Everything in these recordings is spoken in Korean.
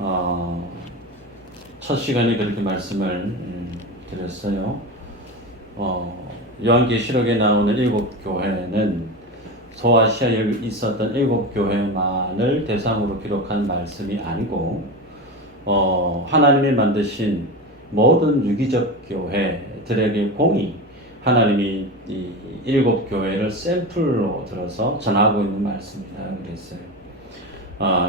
어, 첫 시간에 그렇게 말씀을 드렸어요. 요한계시록에 나오는 7교회는 소아시아에 있었던 7교회만을 대상으로 기록한 말씀이 아니고 하나님이 만드신 모든 유기적 교회들에게 공히 하나님이 이 7교회를 샘플로 들어서 전하고 있는 말씀이다 그랬어요.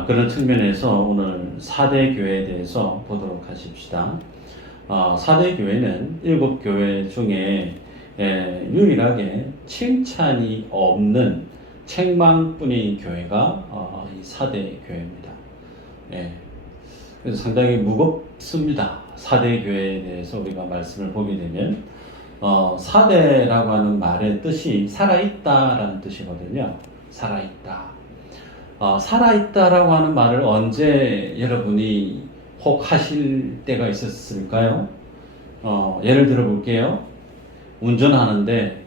그런 측면에서 오늘 4대 교회에 대해서 보도록 하십시다. 4대 교회는 7교회 중에 유일하게 칭찬이 없는 책망뿐인 교회가 이 4대 교회입니다. 그래서 상당히 무겁습니다. 4대 교회에 대해서 우리가 말씀을 보게 되면 4대라고 하는 말의 뜻이 살아있다라는 뜻이거든요. 살아있다. 살아있다라고 하는 말을 언제 여러분이 혹 하실 때가 있었을까요? 예를 들어 볼게요. 운전하는데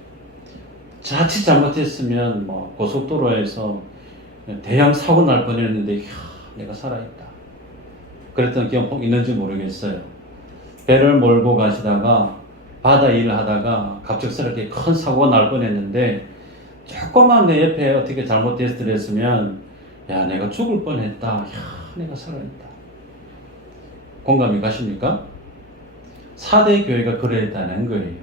자칫 잘못했으면 고속도로에서 대형 사고 날 뻔했는데 내가 살아있다. 그랬던 기억 혹 있는지 모르겠어요. 배를 몰고 가시다가 바다 일을 하다가 갑작스럽게 큰 사고가 날 뻔했는데 조금만 내 옆에 어떻게 잘못됐으면 야 내가 죽을 뻔했다. 야 내가 살아있다. 공감이 가십니까? 4대 교회가 그랬다는 거예요.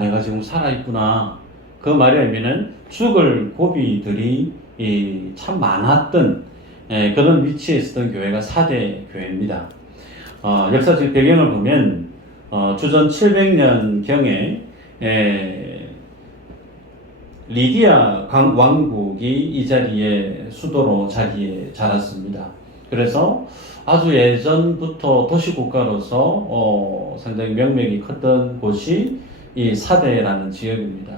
내가 지금 살아있구나. 그 말의 의미는 죽을 고비들이 참 많았던 그런 위치에 있었던 교회가 4대 교회입니다. 역사적 배경을 보면 주전 700년경에 리디아 왕국이 이 자리에 수도로 자리에 자랐습니다. 그래서 아주 예전부터 도시국가로서 상당히 명맥이 컸던 곳이 이 사대라는 지역입니다.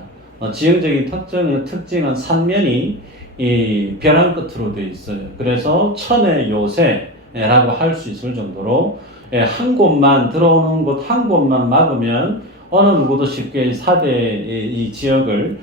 지형적인 특징은 산면이 이 벼랑 끝으로 되어 있어요. 그래서 천의 요새라고 할 수 있을 정도로 한 곳만 들어오는 곳 한 곳만 막으면 어느 누구도 쉽게 사대의 이 지역을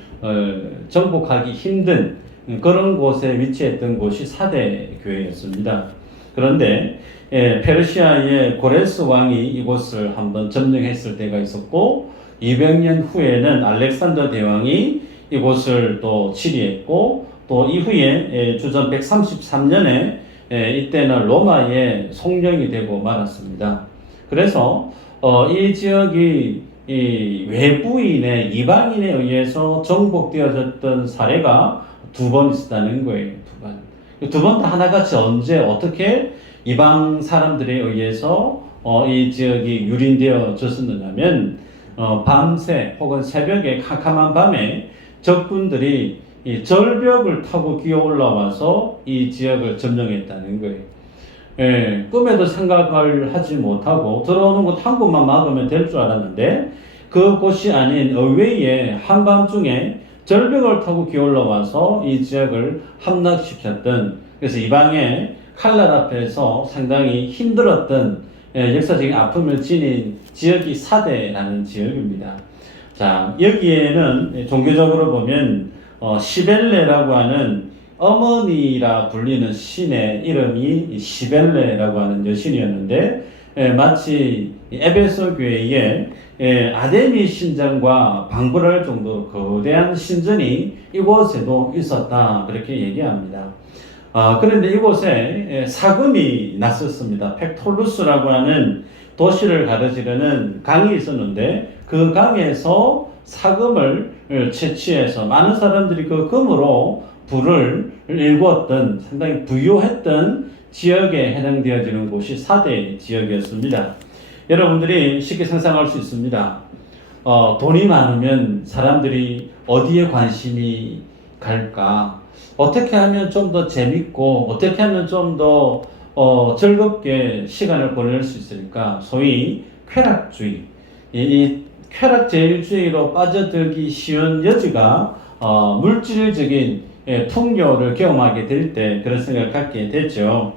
정복하기 힘든 그런 곳에 위치했던 곳이 사대 교회였습니다. 그런데 페르시아의 고레스 왕이 이곳을 한번 점령했을 때가 있었고 200년 후에는 알렉산더 대왕이 이곳을 또 치리했고 또 이후에 주전 133년에 이때는 로마의 송령이 되고 말았습니다. 그래서 이 지역이 이 외부인의 이방인에 의해서 정복되어졌던 사례가 2번 있었다는 거예요. 2번. 2번 다 하나같이 언제 어떻게 이방 사람들에 의해서 이 지역이 유린되어졌었느냐면 밤새 혹은 새벽에 캄캄한 밤에 적군들이 이 절벽을 타고 기어 올라와서 이 지역을 점령했다는 거예요. 꿈에도 생각을 하지 못하고 들어오는 곳 한 곳만 막으면 될 줄 알았는데 그곳이 아닌 의외의 한밤중에 절벽을 타고 기어 올라와서 이 지역을 함락시켰던, 그래서 이방의 칼날 앞에서 상당히 힘들었던 역사적인 아픔을 지닌 지역이 사대라는 지역입니다. 자, 여기에는 종교적으로 보면 시벨레라고 하는 어머니라 불리는 신의 이름이 시벨레라고 하는 여신이었는데 마치 에베소 교회에 아데미 신전과 방불할 정도로 거대한 신전이 이곳에도 있었다 그렇게 얘기합니다. 그런데 이곳에 사금이 났었습니다. 펙톨루스라고 하는 도시를 가로지르는 강이 있었는데 그 강에서 사금을 채취해서 많은 사람들이 그 금으로 불을 일구었던 상당히 부유했던 지역에 해당되어지는 곳이 4대 지역이었습니다. 여러분들이 쉽게 상상할 수 있습니다. 돈이 많으면 사람들이 어디에 관심이 갈까? 어떻게 하면 좀 더 재밌고 어떻게 하면 좀 더 즐겁게 시간을 보낼 수 있을까? 소위 쾌락주의. 이 쾌락제일주의로 빠져들기 쉬운 여지가 물질적인 풍요를 경험하게 될 때 그런 생각을 갖게 됐죠.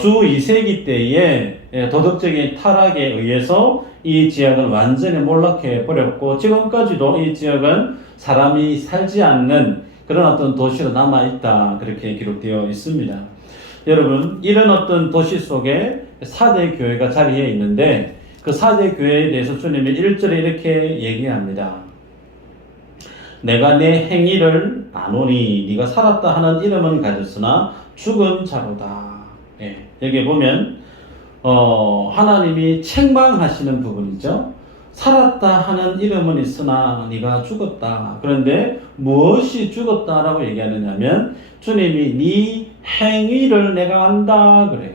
주 2세기 때에 도덕적인 타락에 의해서 이 지역은 완전히 몰락해 버렸고 지금까지도 이 지역은 사람이 살지 않는 그런 어떤 도시로 남아있다 그렇게 기록되어 있습니다. 여러분, 이런 어떤 도시 속에 4대 교회가 자리해 있는데 그 4대 교회에 대해서 주님이 1절에 이렇게 얘기합니다. 내가 내 행위를 아노니 네가 살았다 하는 이름은 가졌으나 죽은 자로다. 예, 여기 보면 하나님이 책망하시는 부분이죠. 살았다 하는 이름은 있으나 네가 죽었다. 그런데 무엇이 죽었다라고 얘기하느냐면 주님이 네 행위를 내가 안다 그래요.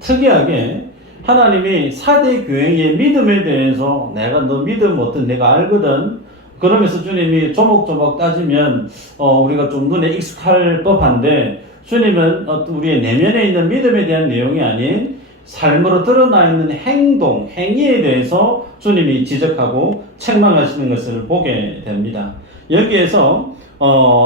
특이하게 하나님이 4대 교회의 믿음에 대해서 내가 너 믿음 어떤 내가 알거든. 그러면서 주님이 조목조목 따지면 우리가 좀 눈에 익숙할 법한데 주님은 우리의 내면에 있는 믿음에 대한 내용이 아닌 삶으로 드러나 있는 행동, 행위에 대해서 주님이 지적하고 책망하시는 것을 보게 됩니다. 여기에서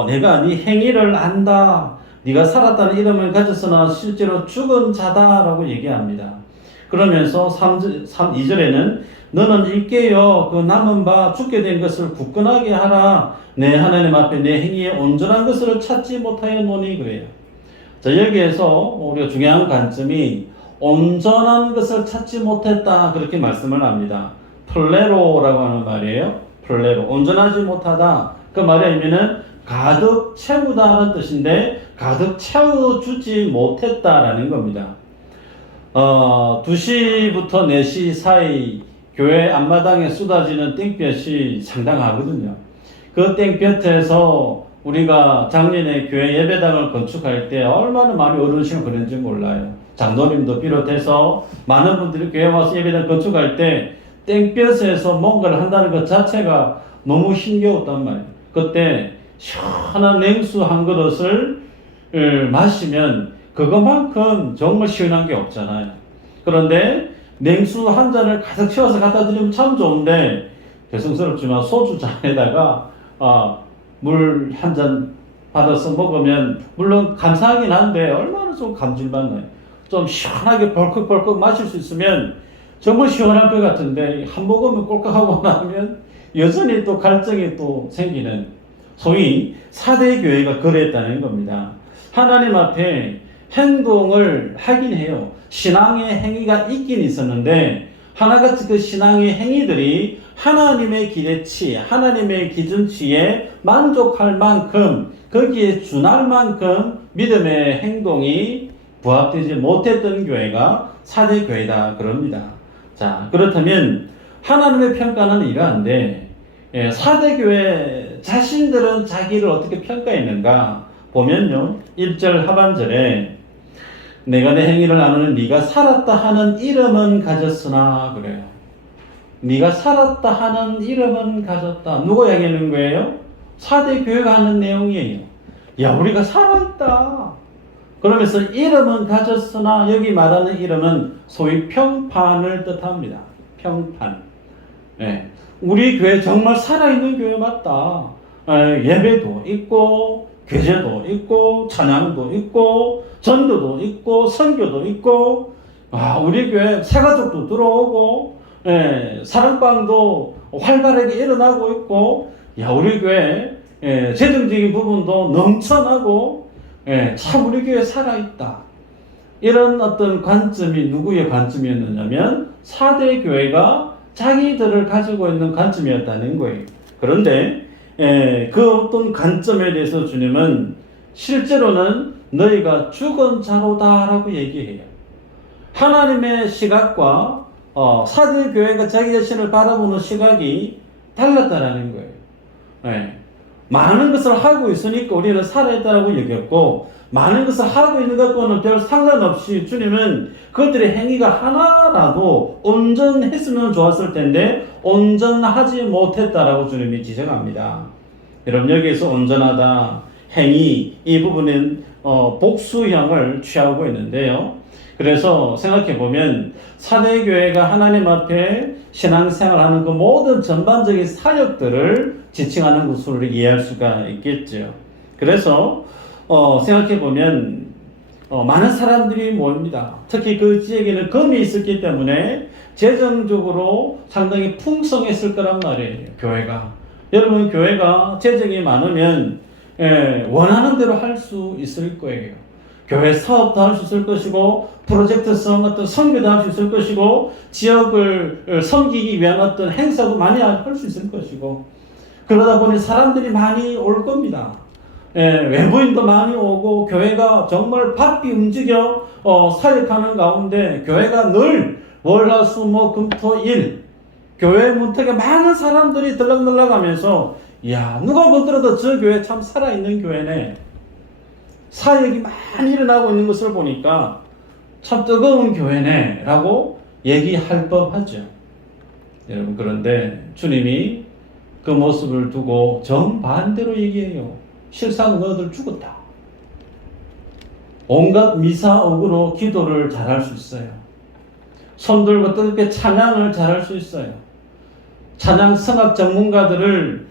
내가 네 행위를 안다. 네가 살았다는 이름을 가졌으나 실제로 죽은 자다라고 얘기합니다. 그러면서 2절에는 너는 일깨어 그 남은 바 죽게 된 것을 굳건하게 하라. 내 하나님 앞에 내 행위에 온전한 것을 찾지 못하여 노니 그래요. 자, 여기에서 우리가 중요한 관점이 온전한 것을 찾지 못했다 그렇게 말씀을 합니다. 플레로라고 하는 말이에요. 플레로, 온전하지 못하다. 그 말의 의미는 가득 채우다라는 뜻인데 가득 채워주지 못했다라는 겁니다. 2시부터 4시 사이 교회 앞마당에 쏟아지는 땡볕이 상당하거든요. 그 땡볕에서 우리가 작년에 교회 예배당을 건축할 때 얼마나 많이 어르신을 그랬는지 몰라요. 장로님도 비롯해서 많은 분들이 교회 와서 예배당 건축할 때 땡볕에서 뭔가를 한다는 것 자체가 너무 힘겨웠단 말이에요. 그때 시원한 냉수 한 그릇을 마시면 그것만큼 정말 시원한 게 없잖아요. 그런데 냉수 한 잔을 가득 채워서 갖다 드리면 참 좋은데 죄송스럽지만 소주 잔에다가 물 한 잔 받아서 먹으면 물론 감사하긴 한데 얼마나 좀 감질받나요. 좀 시원하게 벌컥벌컥 마실 수 있으면 정말 시원할 것 같은데 한 모금을 꼴깍하고 나면 여전히 또 갈증이 또 생기는 소위 4대 교회가 그랬다는 겁니다. 하나님 앞에 행동을 하긴 해요. 신앙의 행위가 있긴 있었는데 하나같이 그 신앙의 행위들이 하나님의 기대치, 하나님의 기준치에 만족할 만큼 거기에 준할 만큼 믿음의 행동이 부합되지 못했던 교회가 4대 교회다 그럽니다. 자, 그렇다면 하나님의 평가는 이러한데 4대 교회 자신들은 자기를 어떻게 평가했는가 보면요. 1절 하반절에 내가 내 행위를 나누는 네가 살았다 하는 이름은 가졌으나 그래요. 네가 살았다 하는 이름은 가졌다. 누가 얘기하는 거예요? 4대 교회가 하는 내용이에요. 야, 우리가 살아있다. 그러면서 이름은 가졌으나 여기 말하는 이름은 소위 평판을 뜻합니다. 평판. 네. 우리 교회 정말 살아있는 교회 맞다. 예배도 있고 교제도 있고 찬양도 있고 전도도 있고 선교도 있고 우리 교회 새가족도 들어오고 사랑방도 활발하게 일어나고 있고 우리 교회 재정적인 부분도 넘쳐나고 참 우리 교회 살아있다. 이런 어떤 관점이 누구의 관점이었느냐면 4대 교회가 자기들을 가지고 있는 관점이었다는 거예요. 그런데 그 어떤 관점에 대해서 주님은 실제로는 너희가 죽은 자로다라고 얘기해요. 하나님의 시각과 4대 교회가 자기 자신을 바라보는 시각이 달랐다라는 거예요. 많은 것을 하고 있으니까 우리는 살아있다라고 여겼고 많은 것을 하고 있는 것과는 별 상관없이 주님은 그들의 행위가 하나라도 온전했으면 좋았을 텐데 온전하지 못했다라고 주님이 지적합니다. 여러분 여기에서 온전하다, 행위 이 부분은 복수형을 취하고 있는데요. 그래서 생각해보면 4대 교회가 하나님 앞에 신앙생활하는 그 모든 전반적인 사역들을 지칭하는 것으로 이해할 수가 있겠죠. 그래서 생각해보면 많은 사람들이 모입니다. 특히 그 지역에는 금이 있었기 때문에 재정적으로 상당히 풍성했을 거란 말이에요. 교회가. 여러분 교회가 재정이 많으면 원하는 대로 할 수 있을 거예요. 교회 사업도 할 수 있을 것이고 프로젝트성 어떤 선교도 할 수 있을 것이고 지역을 섬기기 위한 어떤 행사도 많이 할 수 있을 것이고 그러다 보니 사람들이 많이 올 겁니다. 외부인도 많이 오고 교회가 정말 바삐 움직여 사역하는 가운데 교회가 늘 월화수목금토일 교회 문턱에 많은 사람들이 들락날락하면서 야 누가 보더라도 저 교회 참 살아있는 교회네. 사역이 많이 일어나고 있는 것을 보니까 참 뜨거운 교회네 라고 얘기할 법하죠. 여러분 그런데 주님이 그 모습을 두고 정반대로 얘기해요. 실상 너희들 죽었다. 온갖 미사옥으로 기도를 잘할 수 있어요. 손들고 뜨겁게 찬양을 잘할 수 있어요. 찬양 성악 전문가들을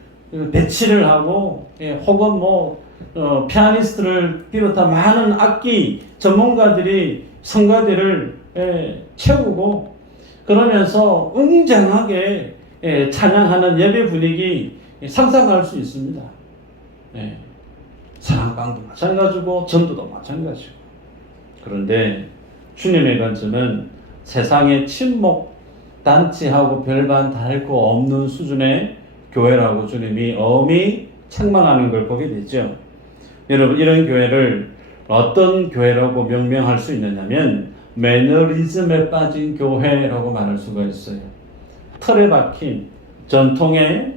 배치를 하고 혹은 피아니스트를 비롯한 많은 악기 전문가들이 성가대를 채우고 그러면서 웅장하게 찬양하는 예배 분위기 상상할 수 있습니다. 사랑방도 마찬가지고 전도도 마찬가지고 그런데 주님의 관점은 세상의 친목 단체하고 별반 다를 거 없는 수준의 교회라고 주님이 엄히 책망하는 걸 보게 되죠. 여러분 이런 교회를 어떤 교회라고 명명할 수 있느냐면 매너리즘에 빠진 교회라고 말할 수가 있어요. 틀에 박힌 전통의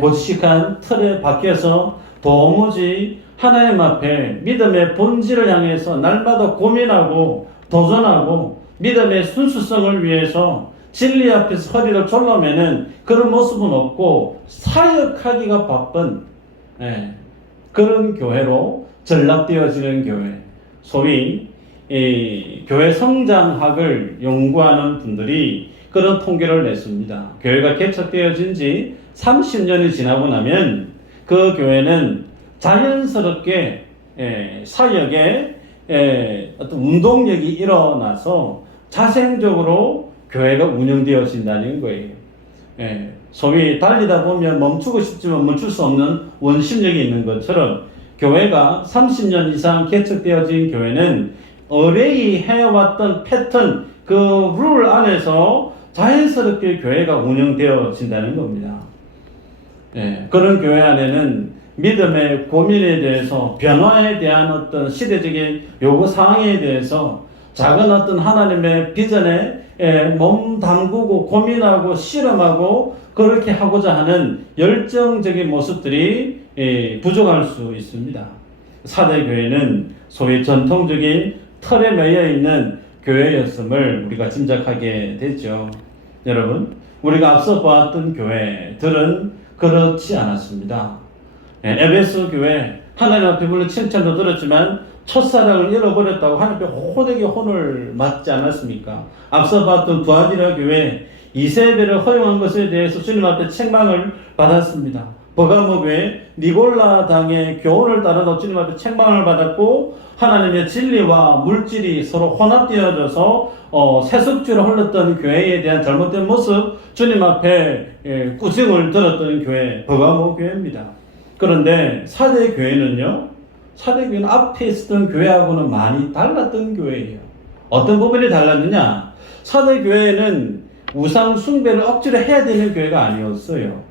고식한 틀에 박혀서 도무지 하나님 앞에 믿음의 본질을 향해서 날마다 고민하고 도전하고 믿음의 순수성을 위해서 진리 앞에서 허리를 졸라매는 그런 모습은 없고 사역하기가 바쁜 그런 교회로 전락되어지는 교회, 소위 교회 성장학을 연구하는 분들이 그런 통계를 냈습니다. 교회가 개척되어진 지 30년이 지나고 나면 그 교회는 자연스럽게 사역에 어떤 운동력이 일어나서 자생적으로 교회가 운영되어진다는 거예요. 소위 달리다 보면 멈추고 싶지만 멈출 수 없는 원심력이 있는 것처럼 교회가 30년 이상 개척되어진 교회는 의뢰이 해왔던 패턴, 그 룰 안에서 자연스럽게 교회가 운영되어진다는 겁니다. 그런 교회 안에는 믿음의 고민에 대해서 변화에 대한 어떤 시대적인 요구사항에 대해서 작은 어떤 하나님의 비전에 몸 담그고 고민하고 실험하고 그렇게 하고자 하는 열정적인 모습들이 부족할 수 있습니다. 사대교회는 소위 전통적인 틀에 매여 있는 교회였음을 우리가 짐작하게 되죠. 여러분, 우리가 앞서 보았던 교회들은 그렇지 않았습니다. 에베소 교회 하나님 앞에 물론 칭찬도 들었지만 첫사랑을 잃어버렸다고 하나님 앞에 호되게 혼을 맞지 않았습니까? 앞서 봤던 두아디라 교회 이세벨을 허용한 것에 대해서 주님 앞에 책망을 받았습니다. 버가모 교회 니골라 당의 교훈을 따라 주님 앞에 책망을 받았고 하나님의 진리와 물질이 서로 혼합되어져서 세속주로 흘렀던 교회에 대한 잘못된 모습 주님 앞에 꾸중을 들었던 교회 버가모 교회입니다. 그런데 사대 교회는요, 사대 교회는 앞에 있었던 교회하고는 많이 달랐던 교회예요. 어떤 부분이 달랐느냐? 사대 교회는 우상 숭배를 억지로 해야 되는 교회가 아니었어요.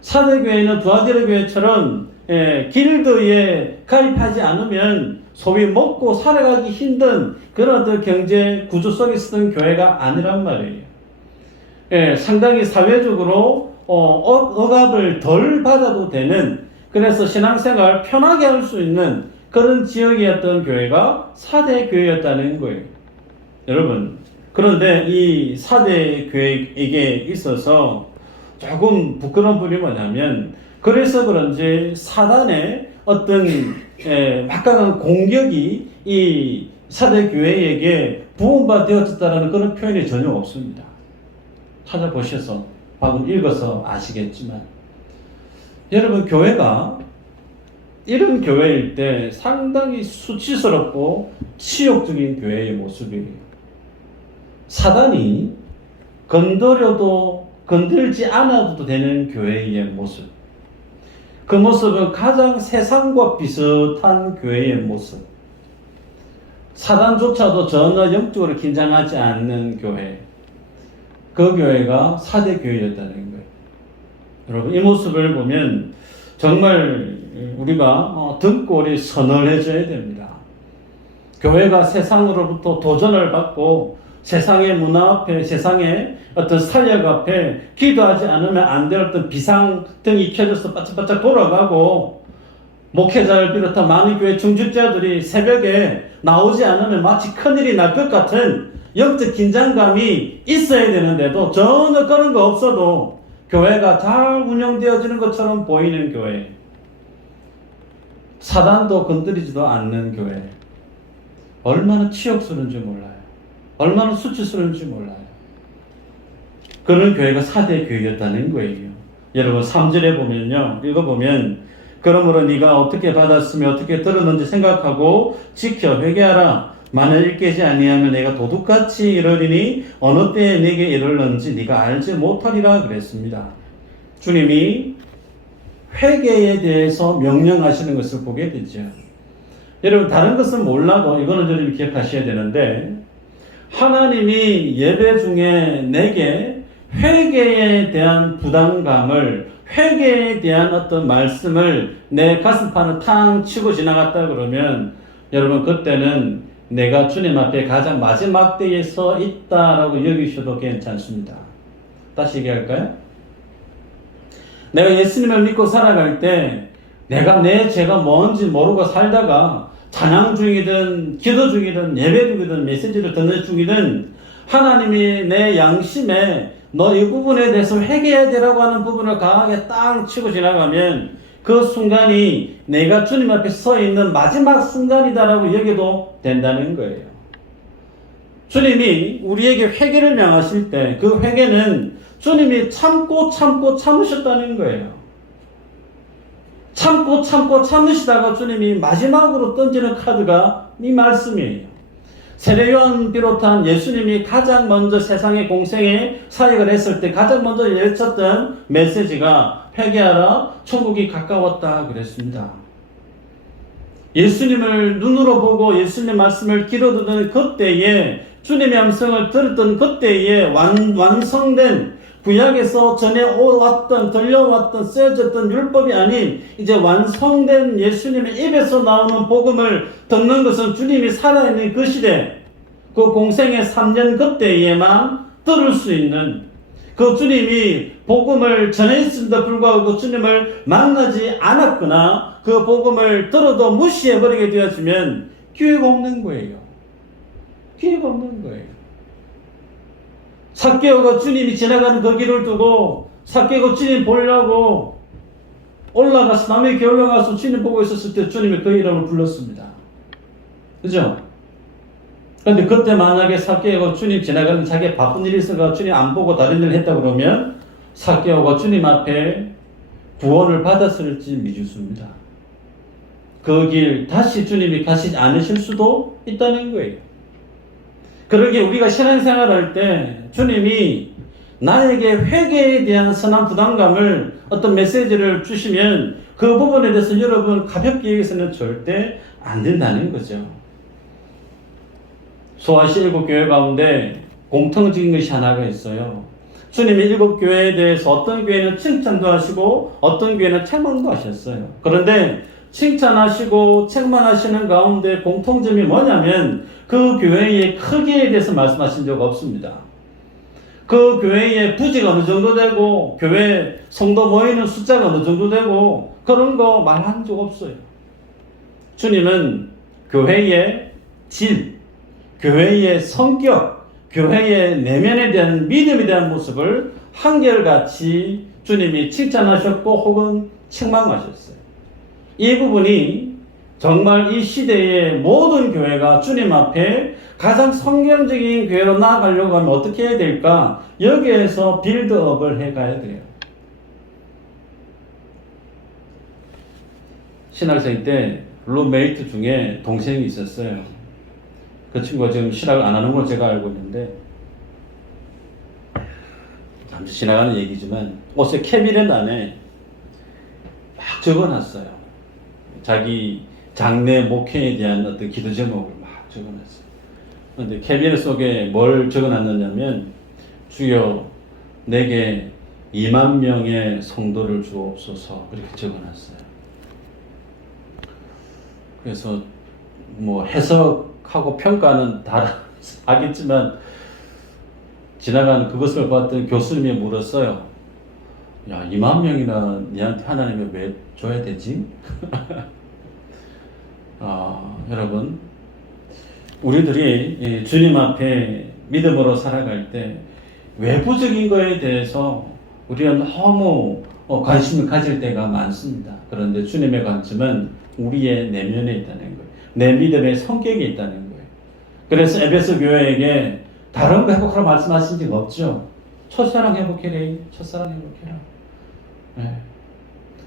사대 교회는 두아디라 교회처럼 길드에 가입하지 않으면 소위 먹고 살아가기 힘든 그런 어떤 경제 구조 속에 있었던 교회가 아니란 말이에요. 상당히 사회적으로 억압을 덜 받아도 되는, 그래서 신앙생활 편하게 할 수 있는 그런 지역이었던 교회가 사대 교회였다는 거예요. 여러분, 그런데 이 사대 교회에게 있어서 조금 부끄러운 부분이 뭐냐면, 그래서 그런지 사단의 어떤 막강한 공격이 이 사대 교회에게 부흥바 되어졌다는 그런 표현이 전혀 없습니다. 찾아보셔서 방금 읽어서 아시겠지만, 여러분, 교회가 이런 교회일 때 상당히 수치스럽고 치욕적인 교회의 모습이에요. 사단이 건드려도 건들지 않아도 되는 교회의 모습. 그 모습은 가장 세상과 비슷한 교회의 모습. 사단조차도 전혀 영적으로 긴장하지 않는 교회. 그 교회가 4대 교회였다는 거예요. 여러분, 이 모습을 보면 정말 우리가 등골이 서늘해져야 됩니다. 교회가 세상으로부터 도전을 받고 세상의 문화 앞에, 세상의 어떤 사역 앞에 기도하지 않으면 안 될 어떤 비상등이 켜져서 바짝바짝 돌아가고, 목회자를 비롯한 많은 교회 중직자들이 새벽에 나오지 않으면 마치 큰일이 날 것 같은 영적 긴장감이 있어야 되는데도 전혀 그런 거 없어도 교회가 잘 운영되어지는 것처럼 보이는 교회, 사단도 건드리지도 않는 교회, 얼마나 치욕스러운지 몰라요. 얼마나 수치스러운지 몰라요. 그런 교회가 4대 교회였다는 거예요. 여러분 3절에 보면요, 읽어보면 그러므로 네가 어떻게 받았으며 어떻게 들었는지 생각하고 지켜 회개하라. 만일 깨지 아니하면 내가 도둑같이 이르리니 어느 때에 네게 이르는지 네가 알지 못하리라 그랬습니다. 주님이 회개에 대해서 명령하시는 것을 보게 되죠. 여러분 다른 것은 몰라도 이거는 좀 기억하셔야 되는데, 하나님이 예배 중에 내게 회개에 대한 부담감을, 회개에 대한 어떤 말씀을 내 가슴판을 탕 치고 지나갔다 그러면 여러분 그때는 내가 주님 앞에 가장 마지막 때에 서 있다라고 여기셔도 괜찮습니다. 다시 얘기할까요? 내가 예수님을 믿고 살아갈 때 내가 내 죄가 뭔지 모르고 살다가 찬양 중이든 기도 중이든 예배 중이든 메시지를 듣는 중이든 하나님이 내 양심에 너 이 부분에 대해서 회개해야 되라고 하는 부분을 강하게 땅 치고 지나가면 그 순간이 내가 주님 앞에 서 있는 마지막 순간이다라고 여겨도 된다는 거예요. 주님이 우리에게 회개를 명하실 때 그 회개는 주님이 참고 참으셨다는 거예요. 참고 참으시다가 주님이 마지막으로 던지는 카드가 이 말씀이에요. 세례요한 비롯한 예수님이 가장 먼저 세상의 공생에 사역을 했을 때 가장 먼저 외쳤던 메시지가 회개하라, 천국이 가까웠다 그랬습니다. 예수님을 눈으로 보고 예수님의 말씀을 귀로 듣는 그때에, 주님의 음성을 들었던 그때에 완성된 구약에서 전해왔던, 들려왔던, 쓰여졌던 율법이 아닌 이제 완성된 예수님의 입에서 나오는 복음을 듣는 것은 주님이 살아있는 그 시대, 그 공생의 3년 그때에만 들을 수 있는, 그 주님이 복음을 전했음에도 불구하고 주님을 만나지 않았거나 그 복음을 들어도 무시해버리게 되어지면 기회가 없는 거예요. 기회가 없는 거예요. 삭개오가 주님이 지나가는 그 길을 두고 삭개오가 주님 보려고 올라가서 남의 길 올라가서 주님 보고 있었을 때 주님이 그 이름을 불렀습니다. 그죠? 그런데 그때 만약에 삭개오가 주님 지나가는 자기 바쁜 일이 있어가 주님 안 보고 다른 일을 했다 그러면 삭개오가 주님 앞에 구원을 받았을지 미주수입니다. 그 길 다시 주님이 가시지 않으실 수도 있다는 거예요. 그러기에 우리가 신앙생활할 때 주님이 나에게 회개에 대한 선한 부담감을 어떤 메시지를 주시면 그 부분에 대해서 여러분 가볍게 여기서는 절대 안 된다는 거죠. 소아시 7교회 가운데 공통적인 것이 하나가 있어요. 주님이 7교회에 대해서 어떤 교회는 칭찬도 하시고 어떤 교회는 책망도 하셨어요. 그런데 칭찬하시고 책망하시는 가운데 공통점이 뭐냐면 그 교회의 크기에 대해서 말씀하신 적 없습니다. 그 교회의 부지가 어느 정도 되고 교회 성도 모이는 숫자가 어느 정도 되고 그런 거 말한 적 없어요. 주님은 교회의 질, 교회의 성격, 교회의 내면에 대한 믿음에 대한 모습을 한결같이 주님이 칭찬하셨고 혹은 책망하셨어요. 이 부분이 정말 이 시대의 모든 교회가 주님 앞에 가장 성경적인 교회로 나아가려고 하면 어떻게 해야 될까? 여기에서 빌드업을 해가야 돼요. 신학생 때 룸메이트 중에 동생이 있었어요. 그 친구가 지금 신학을 안 하는 걸 제가 알고 있는데, 잠시 지나가는 얘기지만 옷에 캐비넷 안에 막 적어놨어요. 자기 장래 목회에 대한 어떤 기도 제목을 막 적어놨어요. 그런데 캐비넷 속에 뭘 적어놨느냐면 주여 내게 2만 명의 성도를 주옵소서 그렇게 적어놨어요. 그래서 뭐 해석하고 평가는 다 하겠지만 지나간 그것을 봤던 교수님이 물었어요. 야, 2만 명이나 니한테 하나님이 왜 줘야 되지? 여러분, 우리들이 주님 앞에 믿음으로 살아갈 때 외부적인 거에 대해서 우리는 너무 관심을 가질 때가 많습니다. 그런데 주님의 관심은 우리의 내면에 있다는 거예요. 내 믿음의 성격에 있다는 거예요. 그래서 에베소 교회에게 다른 거 회복하라 말씀하신 적 없죠. 첫사랑 회복해라. 첫사랑 회복해라. 네.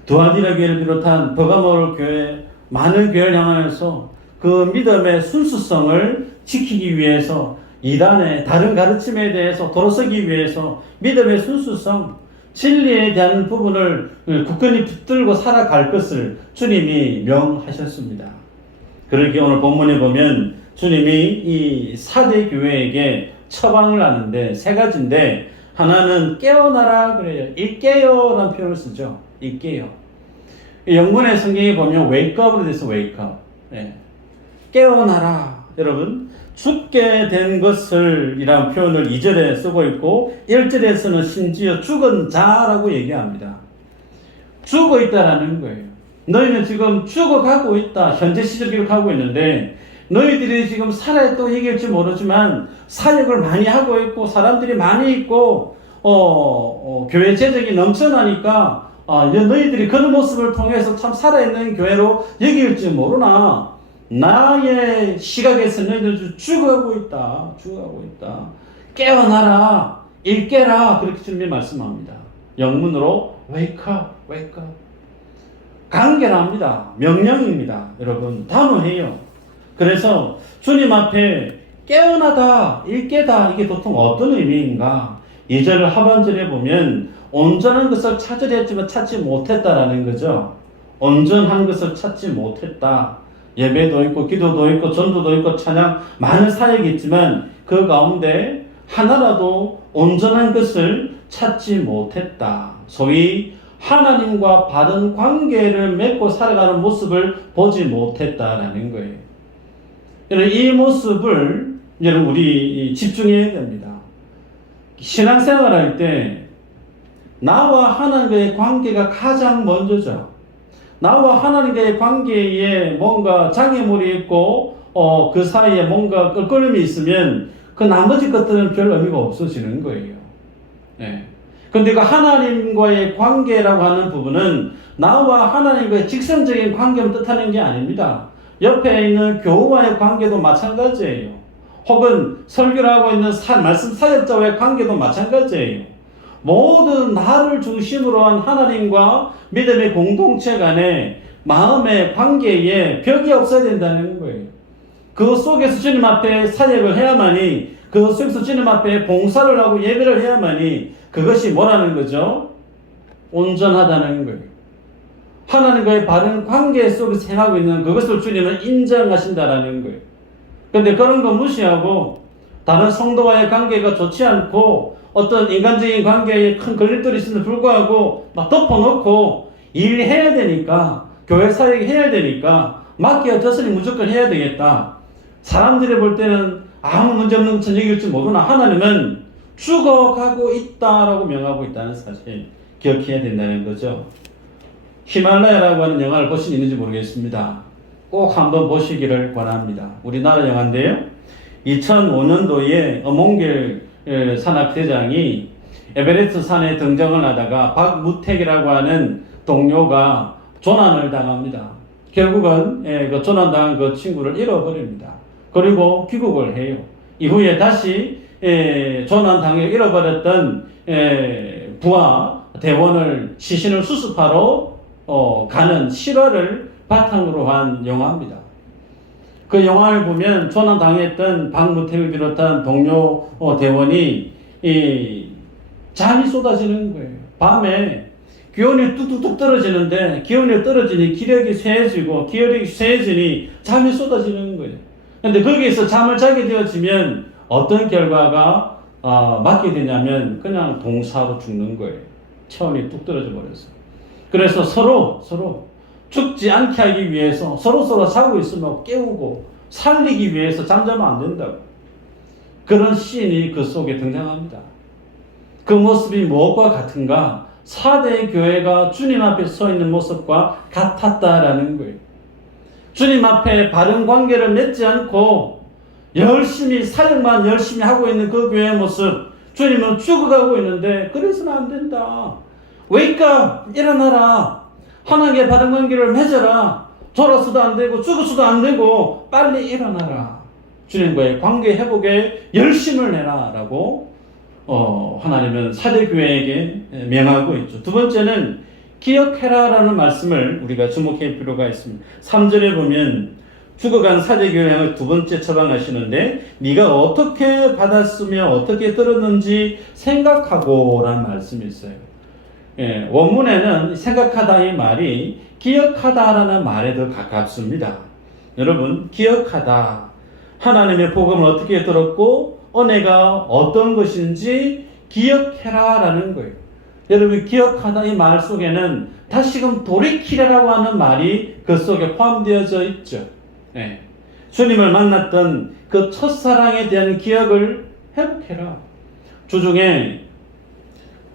두아디라 교회를 비롯한 버가모를 교회 많은 교회를 향하여서 그 믿음의 순수성을 지키기 위해서 이단의 다른 가르침에 대해서 돌아서기 위해서 믿음의 순수성, 진리에 대한 부분을 굳건히 붙들고 살아갈 것을 주님이 명하셨습니다. 그러기에 오늘 본문에 보면 주님이 이 4대 교회에게 처방을 하는데 세 가지인데 하나는 깨어나라 그래요. 일깨요 라는 표현을 쓰죠. 일깨요. 영문의 성경에 보면 wake up으로 돼서 wake up. 네. 깨어나라. 여러분 죽게 된 것을 이라는 표현을 2절에 쓰고 있고 1절에서는 심지어 죽은 자라고 얘기합니다. 죽어 있다라는 거예요. 너희는 지금 죽어가고 있다. 현재 시절 기록하고 있는데 너희들이 지금 살아있다고 얘기할지 모르지만 사역을 많이 하고 있고 사람들이 많이 있고 교회 재정이 넘쳐나니까 너희들이 그런 모습을 통해서 참 살아있는 교회로 여길지 모르나 나의 시각에서 너희들 죽어가고 있다. 죽어가고 있다. 깨어나라. 일깨라. 그렇게 주님이 말씀합니다. 영문으로 wake up, wake up. 간결합니다. 명령입니다. 여러분 단호해요. 그래서 주님 앞에 깨어나다, 일깨다 이게 보통 어떤 의미인가? 2절 하반절에 보면 온전한 것을 찾으려 했지만 찾지 못했다라는 거죠. 온전한 것을 찾지 못했다. 예배도 있고 기도도 있고 전도도 있고 찬양 많은 사역이 있지만 그 가운데 하나라도 온전한 것을 찾지 못했다. 소위 하나님과 바른 관계를 맺고 살아가는 모습을 보지 못했다라는 거예요. 여러분 이 모습을 여러분 우리 집중해야 됩니다. 신앙생활 할 때 나와 하나님과의 관계가 가장 먼저죠. 나와 하나님과의 관계에 뭔가 장애물이 있고 그 사이에 뭔가 껄끄름이 있으면 그 나머지 것들은 별 의미가 없어지는 거예요. 네. 근데 그 하나님과의 관계라고 하는 부분은 나와 하나님과의 직선적인 관계를 뜻하는 게 아닙니다. 옆에 있는 교우와의 관계도 마찬가지예요. 혹은 설교를 하고 있는 말씀 사역자와의 관계도 마찬가지예요. 모든 나를 중심으로 한 하나님과 믿음의 공동체 간의 마음의 관계에 벽이 없어야 된다는 거예요. 그 속에서 주님 앞에 사역을 해야만이, 그 속에서 주님 앞에 봉사를 하고 예배를 해야만이 그것이 뭐라는 거죠? 온전하다는 거예요. 하나님과의 바른 관계 속에서 행하고 있는 그것을 주님은 인정하신다라는 거예요. 그런데 그런 거 무시하고 다른 성도와의 관계가 좋지 않고 어떤 인간적인 관계에 큰 걸림돌이 있음에도 불구하고 막 덮어놓고 일해야 되니까 교회 사역을 해야 되니까 맡겨졌으니 무조건 해야 되겠다. 사람들이 볼 때는 아무 문제 없는 것처럼 여길지 모르나 하나님은 죽어가고 있다라고 명하고 있다는 사실 기억해야 된다는 거죠. 히말라야라고 하는 영화를 보신 있는지 모르겠습니다. 꼭 한번 보시기를 권합니다. 우리나라 영화인데요. 2005년도에 어몽겔 산악대장이 에베레스트 산에 등정을 하다가 박무택이라고 하는 동료가 조난을 당합니다. 결국은 그 조난당한 그 친구를 잃어버립니다. 그리고 귀국을 해요. 이후에 다시 조난당해 잃어버렸던 부하 대원을 시신을 수습하러 가는 실화를 바탕으로 한 영화입니다. 그 영화를 보면 조난당했던 박무택을 비롯한 동료 대원이 잠이 쏟아지는 거예요. 밤에 기온이 뚝뚝뚝 떨어지는데 기온이 떨어지니 기력이 쇠해지고 기력이 쇠해지니 잠이 쏟아지는 거예요. 근데 거기에서 잠을 자게 되어지면 어떤 결과가 맞게 되냐면 그냥 동사로 죽는 거예요. 체온이 뚝 떨어져 버렸어. 그래서 서로 죽지 않게 하기 위해서 서로 자고 있으면 깨우고 살리기 위해서 잠자면 안 된다고. 그런 시인이 그 속에 등장합니다. 그 모습이 무엇과 같은가? 4대 교회가 주님 앞에 서 있는 모습과 같았다라는 거예요. 주님 앞에 바른 관계를 맺지 않고 열심히 사역만 열심히 하고 있는 그 교회의 모습, 주님은 죽어가고 있는데 그래서는 안 된다. Wake up! 일어나라. 하나님께 바른 관계를 맺어라. 졸아서도 안 되고 죽어서도 안 되고 빨리 일어나라. 주님과의 관계 회복에 열심을 내라 라고 하나님은 사대교회에게 명하고 있죠. 두 번째는 기억해라라는 말씀을 우리가 주목할 필요가 있습니다. 3절에 보면 죽어간 사대교회를 두 번째 처방하시는데 네가 어떻게 받았으며 어떻게 들었는지 생각하고 라는 말씀이 있어요. 원문에는 생각하다의 말이 기억하다라는 말에 더 가깝습니다. 여러분, 기억하다. 하나님의 복음을 어떻게 들었고 은혜가 어떤 것인지 기억해라 라는 거예요. 여러분, 기억하다 이 말 속에는 다시금 돌이키라라고 하는 말이 그 속에 포함되어져 있죠. 주님을 만났던 그 첫사랑에 대한 기억을 회복해라. 주중에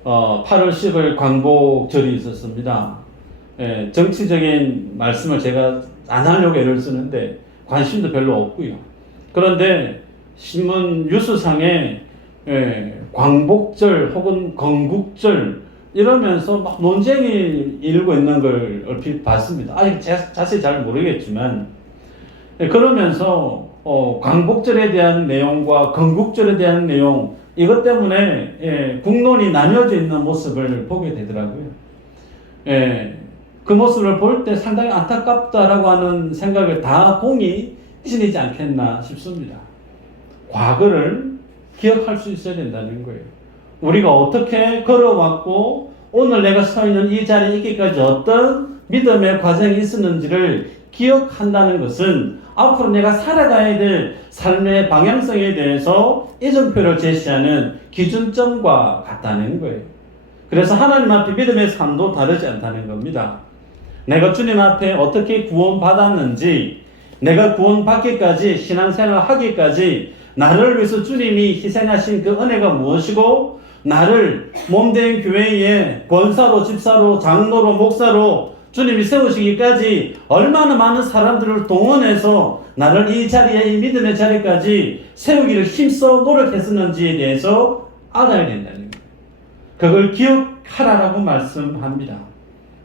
8월 10일 광복절이 있었습니다. 정치적인 말씀을 제가 안 하려고 애를 쓰는데 관심도 별로 없고요. 그런데 신문 뉴스상에 광복절 혹은 건국절 이러면서 막 논쟁이 일고 있는 걸 얼핏 봤습니다. 아직 자세히 잘 모르겠지만 그러면서 광복절에 대한 내용과 건국절에 대한 내용 이것 때문에 국론이 나뉘어져 있는 모습을 보게 되더라고요. 그 모습을 볼 때 상당히 안타깝다라고 하는 생각을 다 공이 지니지 않겠나 싶습니다. 과거를 기억할 수 있어야 된다는 거예요. 우리가 어떻게 걸어왔고 오늘 내가 서 있는 이 자리에 있기까지 어떤 믿음의 과정이 있었는지를 기억한다는 것은 앞으로 내가 살아가야 될 삶의 방향성에 대해서 이정표를 제시하는 기준점과 같다는 거예요. 그래서 하나님 앞에 믿음의 삶도 다르지 않다는 겁니다. 내가 주님 앞에 어떻게 구원받았는지, 내가 구원받기까지 신앙생활 하기까지 나를 위해서 주님이 희생하신 그 은혜가 무엇이고 나를 몸된 교회에 권사로, 집사로, 장로로, 목사로 주님이 세우시기까지 얼마나 많은 사람들을 동원해서 나를 이 자리에, 이 믿음의 자리까지 세우기를 힘써 노력했었는지에 대해서 알아야 된다는 거예요. 그걸 기억하라라고 말씀합니다.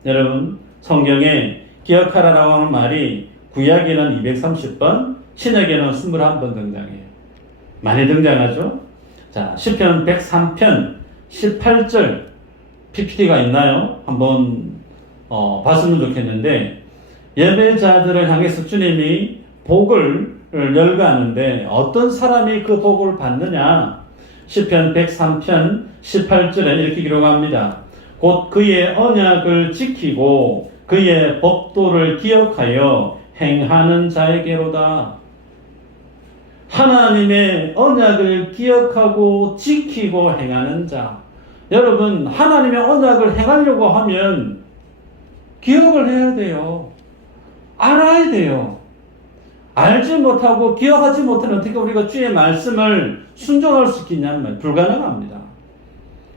여러분, 성경에 기억하라라고 하는 말이 구약에는 230번, 신약에는 21번 등장해요. 많이 등장하죠? 자, 시편 103편 18절 PPT가 있나요? 한번 봤으면 좋겠는데, 예배자들을 향해서 주님이 복을 열거하는데 어떤 사람이 그 복을 받느냐? 시편 103편 18절에 이렇게 기록합니다. 곧 그의 언약을 지키고 그의 법도를 기억하여 행하는 자에게로다. 하나님의 언약을 기억하고 지키고 행하는 자. 여러분, 하나님의 언약을 행하려고 하면 기억을 해야 돼요. 알아야 돼요. 알지 못하고 기억하지 못하면 어떻게 우리가 주의 말씀을 순종할 수 있겠냐는 말, 불가능합니다.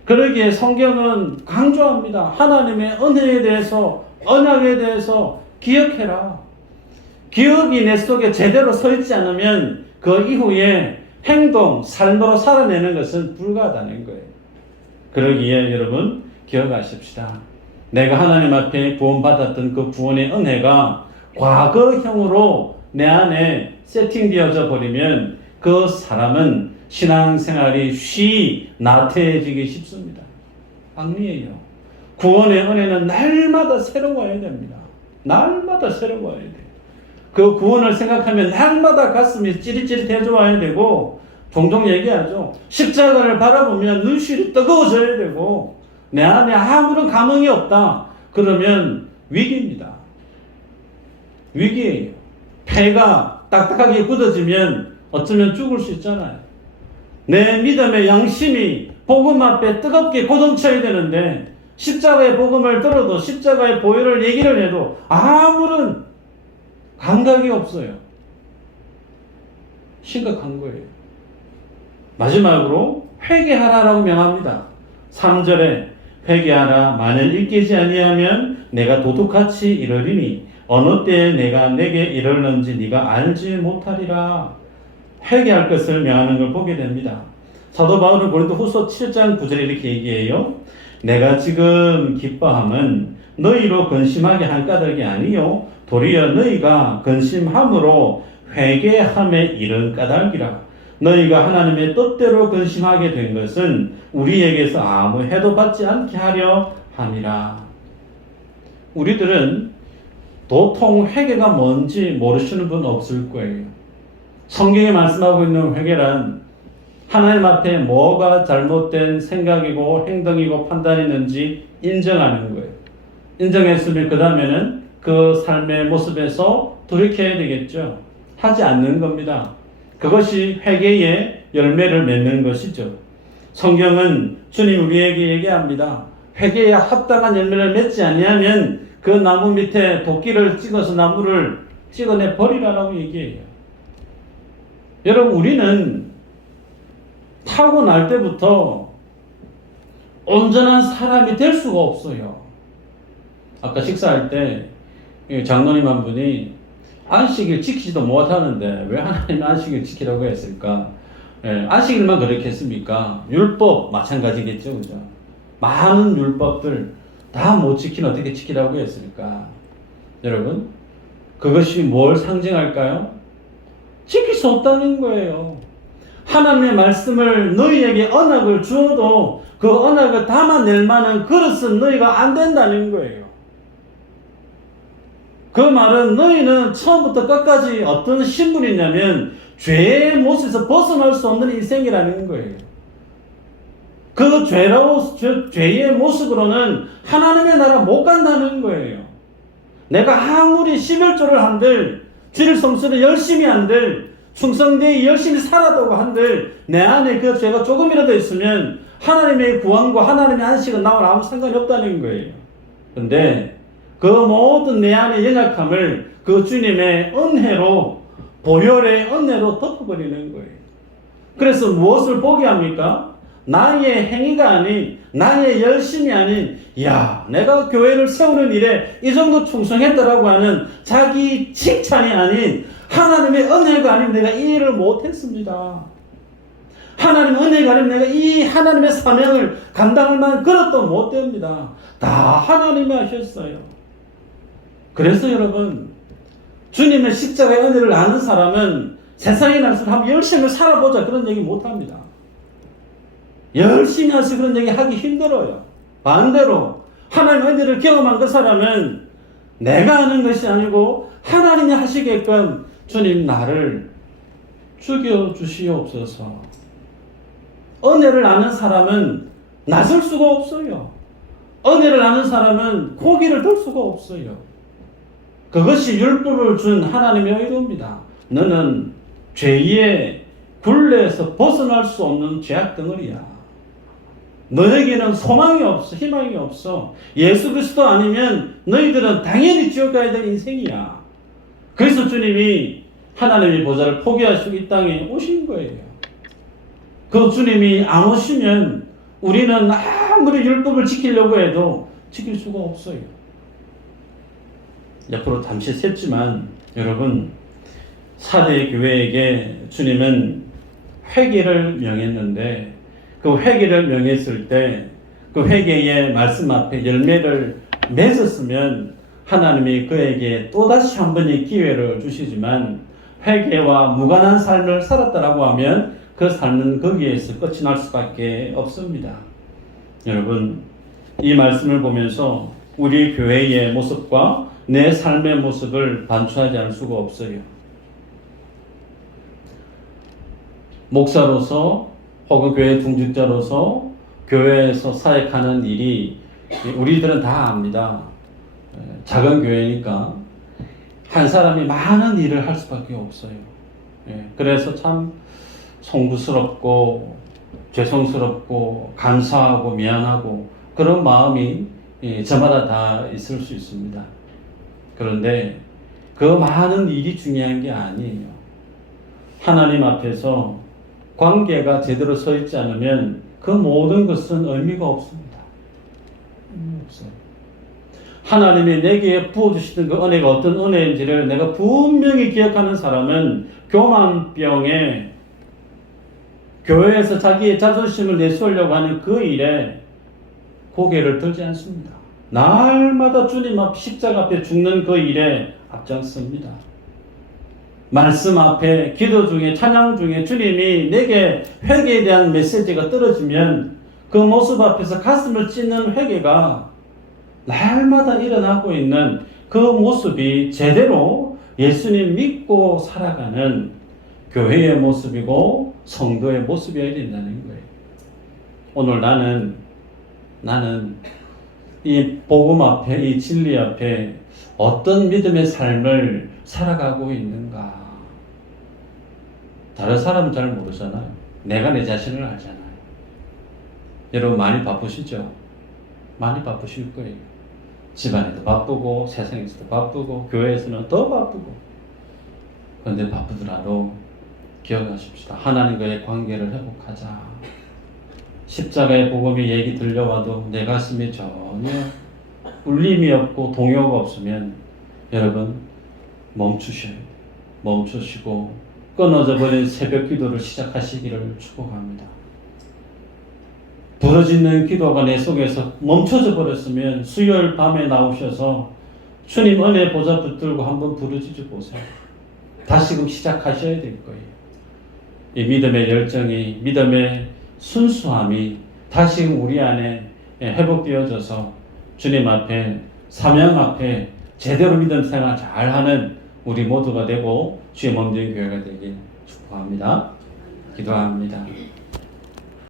그러기에 성경은 강조합니다. 하나님의 은혜에 대해서, 언약에 대해서 기억해라. 기억이 내 속에 제대로 서 있지 않으면 그 이후에 행동, 삶으로 살아내는 것은 불가하다는 거예요. 그러기에 여러분 기억하십시다. 내가 하나님 앞에 구원받았던 그 구원의 은혜가 과거형으로 내 안에 세팅되어져 버리면 그 사람은 신앙생활이 나태해지기 쉽습니다. 악리예요. 구원의 은혜는 날마다 새로워야 됩니다. 날마다 새로워야 돼요. 그 구원을 생각하면 날마다 가슴이 찌릿찌릿해 좋아야 되고, 종종 얘기하죠. 십자가를 바라보면 눈시울이 뜨거워져야 되고, 내 안에 아무런 감흥이 없다. 그러면 위기입니다. 위기예요. 폐가 딱딱하게 굳어지면 어쩌면 죽을 수 있잖아요. 내 믿음의 양심이 복음 앞에 뜨겁게 고동쳐야 되는데 십자가의 복음을 들어도 십자가의 보혈을 얘기를 해도 아무런 감각이 없어요. 심각한 거예요. 마지막으로 회개하라라고 명합니다. 3절에 회개하라. 만일 일깨지 아니하면 내가 도둑같이 이르리니 어느 때에 내가 내게 이르는지 네가 알지 못하리라. 회개할 것을 명하는 걸 보게 됩니다. 사도 바울은 고린도후서 7장 9절에 이렇게 얘기해요. 내가 지금 기뻐함은 너희로 근심하게 한 까닭이 아니요 도리어 너희가 근심함으로 회개함에 이른 까닭이라. 너희가 하나님의 뜻대로 근심하게 된 것은 우리에게서 아무 해도 받지 않게 하려 함이라. 우리들은 도통 회개가 뭔지 모르시는 분 없을 거예요. 성경에 말씀하고 있는 회개란 하나님 앞에 뭐가 잘못된 생각이고 행동이고 판단이는지 인정하는 거예요. 인정했으면 그 다음에는 그 삶의 모습에서 돌이켜야 되겠죠. 하지 않는 겁니다. 그것이 회개의 열매를 맺는 것이죠. 성경은 주님 우리에게 얘기합니다. 회개에 합당한 열매를 맺지 아니하면 그 나무 밑에 도끼를 찍어서 나무를 찍어내 버리라라고 얘기해요. 여러분, 우리는 타고날 때부터 온전한 사람이 될 수가 없어요. 아까 식사할 때 장로님 한 분이 안식일 지키지도 못하는데 왜 하나님이 안식일 지키라고 했을까? 안식일만 그렇게 했습니까? 율법 마찬가지겠죠, 그죠? 많은 율법들 다 못 지키는 어떻게 지키라고 했을까? 여러분, 그것이 뭘 상징할까요? 지킬 수 없다는 거예요. 하나님의 말씀을 너희에게 언약을 주어도 그 언약을 담아낼 만한 그릇은 너희가 안 된다는 거예요. 그 말은 너희는 처음부터 끝까지 어떤 신분이냐면 죄의 모습에서 벗어날 수 없는 인생이라는 거예요. 그 죄의 모습으로는 하나님의 나라 못 간다는 거예요. 내가 아무리 11조를 한들, 질성수를 열심히 한들, 충성되이 열심히 살아도고 한들 내 안에 그 죄가 조금이라도 있으면 하나님의 구원과 하나님의 안식은 나와 아무 상관이 없다는 거예요. 그런데 그 모든 내 안의 연약함을 그 주님의 은혜로, 보혈의 은혜로 덮어버리는 거예요. 그래서 무엇을 보게 합니까? 나의 행위가 아닌, 나의 열심이 아닌, 야, 내가 교회를 세우는 일에 이 정도 충성했다라고 하는 자기 칭찬이 아닌 하나님의 은혜가 아니면 내가 이 일을 못했습니다. 하나님의 은혜가 아니면 내가 이 하나님의 사명을 감당할 만한 그릇도 못 됩니다. 다 하나님이 하셨어요. 그래서 여러분, 주님의 십자가의 은혜를 아는 사람은 세상에 나가서 한번 열심히 살아보자 그런 얘기 못합니다. 열심히 해서 그런 얘기 하기 힘들어요. 반대로 하나님의 은혜를 경험한 그 사람은 내가 하는 것이 아니고 하나님이 하시게끔 주님 나를 죽여주시옵소서. 은혜를 아는 사람은 나설 수가 없어요. 은혜를 아는 사람은 고기를 들 수가 없어요. 그것이 율법을 준 하나님의 의도입니다. 너는 죄의 굴레에서 벗어날 수 없는 죄악 덩어리야. 너에게는 소망이 없어, 희망이 없어. 예수 그리스도 아니면 너희들은 당연히 지옥 가야 될 인생이야. 그래서 주님이 하나님의 보좌를 포기하시고 이 땅에 오신 거예요. 그 주님이 안 오시면 우리는 아무리 율법을 지키려고 해도 지킬 수가 없어요. 옆으로 잠시 샜지만 여러분, 사대 교회에게 주님은 회개를 명했는데 그 회개를 명했을 때 그 회개의 말씀 앞에 열매를 맺었으면 하나님이 그에게 또다시 한 번의 기회를 주시지만 회개와 무관한 삶을 살았다라고 하면 그 삶은 거기에서 끝이 날 수밖에 없습니다. 여러분, 이 말씀을 보면서 우리 교회의 모습과 내 삶의 모습을 반추하지 않을 수가 없어요. 목사로서 혹은 교회 중직자로서 교회에서 사역하는 일이 우리들은 다 압니다. 작은 교회니까 한 사람이 많은 일을 할 수밖에 없어요. 예, 그래서 참 송구스럽고 죄송스럽고 감사하고 미안하고 그런 마음이 저마다 다 있을 수 있습니다. 그런데 그 많은 일이 중요한 게 아니에요. 하나님 앞에서 관계가 제대로 서 있지 않으면 그 모든 것은 의미가 없습니다. 없어요. 하나님이 내게 부어주시던 그 은혜가 어떤 은혜인지를 내가 분명히 기억하는 사람은 교만병에 교회에서 자기의 자존심을 내세우려고 하는 그 일에 고개를 들지 않습니다. 날마다 주님 앞 십자가 앞에 죽는 그 일에 앞장섭니다. 말씀 앞에 기도 중에 찬양 중에 주님이 내게 회개에 대한 메시지가 떨어지면 그 모습 앞에서 가슴을 찢는 회개가 날마다 일어나고 있는 그 모습이 제대로 예수님 믿고 살아가는 교회의 모습이고 성도의 모습이어야 된다는 거예요. 오늘 나는 이 복음 앞에, 이 진리 앞에 어떤 믿음의 삶을 살아가고 있는가? 다른 사람은 잘 모르잖아요. 내가 내 자신을 알잖아요. 여러분 많이 바쁘시죠? 많이 바쁘실 거예요. 집안에도 바쁘고 세상에서도 바쁘고 교회에서는 더 바쁘고. 그런데 바쁘더라도 기억하십시다. 하나님과의 관계를 회복하자. 십자가의 복음이 얘기 들려와도 내 가슴에 전혀 울림이 없고 동요가 없으면 여러분 멈추셔야 돼요. 멈추시고 끊어져 버린 새벽 기도를 시작하시기를 축복합니다. 부러지는 기도가 내 속에서 멈춰져 버렸으면 수요일 밤에 나오셔서 주님 은혜 보좌 붙들고 한번 부르짖어 보세요. 다시금 시작하셔야 될 거예요. 이 믿음의 열정이, 믿음의 순수함이 다시금 우리 안에 회복되어져서 주님 앞에, 사명 앞에 제대로 믿음 생활 잘하는 우리 모두가 되고 주의 몸된 교회가 되길 축복합니다. 기도합니다.